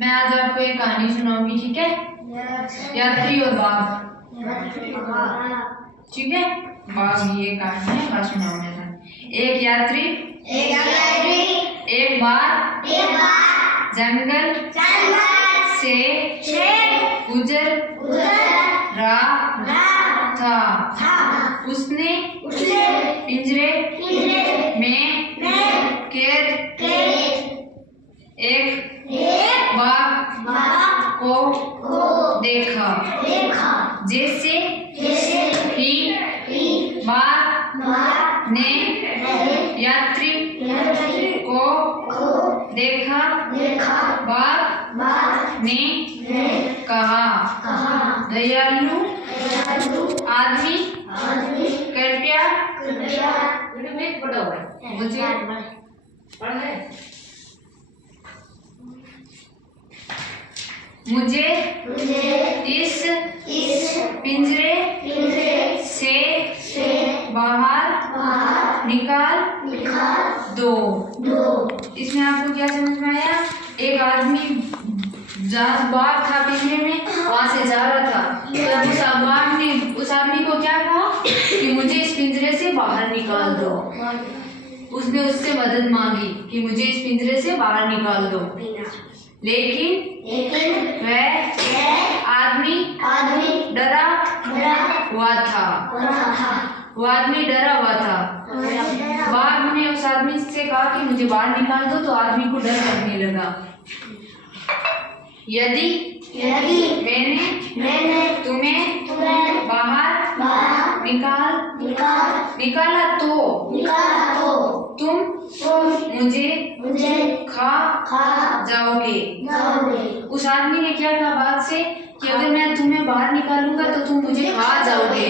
मैं आज आपको एक कहानी सुनाऊंगी, ठीक है? यात्री और बाघ। ठीक है, बाघ ये कहानी है, बाघ सुनाओ मेरा। एक यात्री एक बार जंगल से गुजर रहा था। उसने पिंजरे में कैद एक बाघ को देखा। जैसे ही बाघ ने यात्री को देखा, बाघ ने कहा, दयालु आदमी, कृपया मुझे इस पिंजरे से बाहर निकाल दो। इसमें आपको क्या समझ में आया? एक आदमी बाघ था पिंजरे में, वहां से जा रहा था, तो उस बाघ ने उस आदमी को क्या कहा कि मुझे इस पिंजरे से बाहर निकाल दो। उसने उससे मदद मांगी कि मुझे इस पिंजरे से बाहर निकाल दो, लेकिन वह आदमी डरा हुआ था। वो आदमी डरा हुआ था। बाघ ने उस आदमी से कहा कि मुझे बाहर निकाल दो, तो आदमी को डर लगने लगा। यदि मैंने तुम्हें बाहर निकाला तो तुम मुझे खा जाओगे। उस आदमी ने क्या कहा बाघ से कि अगर मैं तुम्हें बाहर निकालूंगा तो तुम मुझे खा जाओगे।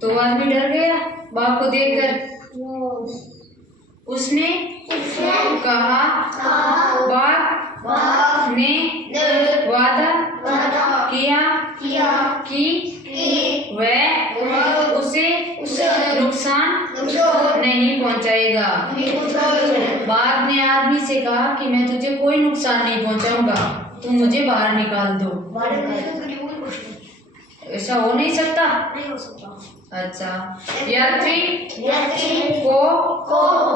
तो वो आदमी डर गया बाघ को देखकर। उसने कहा, बाघ ने वादा किया कि वह उसे नुकसान नहीं पहुंचाएगा। बाघ ने आदमी से कहा कि मैं तुझे कोई नुकसान नहीं पहुंचाऊंगा, तुम मुझे बाहर निकाल दो। ऐसा हो नहीं सकता। अच्छा, यात्री को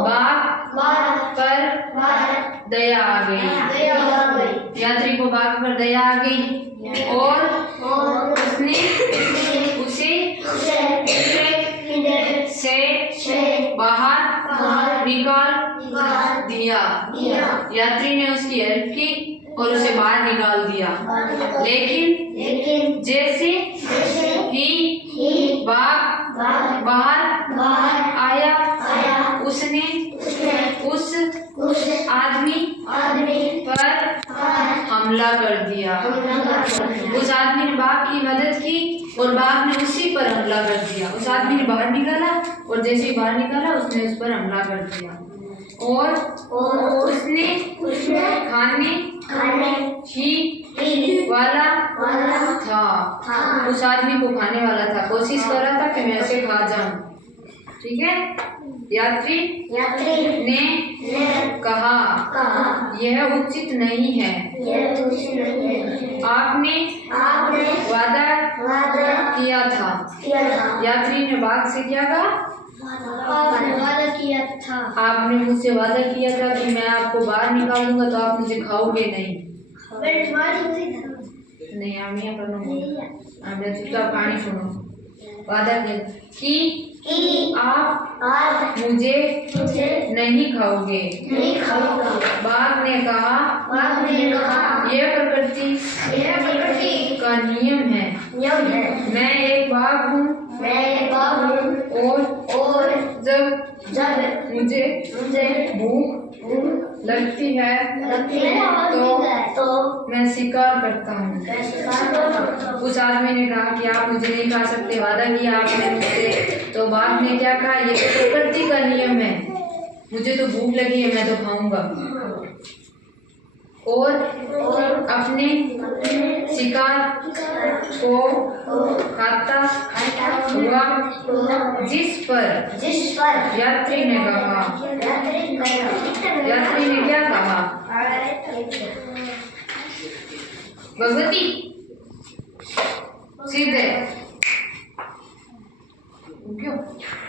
बाघ पर दया आ गई। यात्री को बाघ पर दया आ गई और उसने उसे से बाहर निकाल दिया। यात्री ने उसकी हेल्प की और उसे बाहर निकाल दिया। लेकिन जैसे ही बाघ बाहर आया, उसने उस आदमी पर हमला कर दिया। उस आदमी ने बाघ की मदद की और बाघ ने उसी पर हमला कर दिया। उस आदमी ने बाहर निकाला और जैसे ही बाहर निकाला उसने उस पर हमला कर दिया और उसने खाने ही वाला था। उस आदमी को खाने वाला था, कोशिश कर रहा था कि मैं उसे खा जाऊं। ठीक है। यात्री ने कहा, यह उचित नहीं है। आपने वादा किया था। यात्री ने बाघ से क्या कहा? आपने मुझसे वादा किया था कि मैं आपको बाहर निकाल दूंगा तो आप मुझे खाओगे नहीं। नहीं, आप नहीं पढ़ो, चुपचाप कहानी सुनो। वादा किया कि आप मुझे नहीं खाओगे। बाघ ने कहा, यह प्रकृति का नियम है। मैं एक बाघ हूँ और जब मुझे भूख लगती है तो मैं शिकार करता हूँ। उस आदमी ने कहा कि आप मुझे नहीं खा सकते, वादा किया आपने मुझसे। तो बाघ ने क्या कहा, ये तो प्रकृति का नियम है, मुझे तो भूख लगी है, मैं तो खाऊंगा। और अपने शिकार को खाता हुआ जिस पर यात्री ने कहा, यात्री ने क्या कहा, भगवती सीधे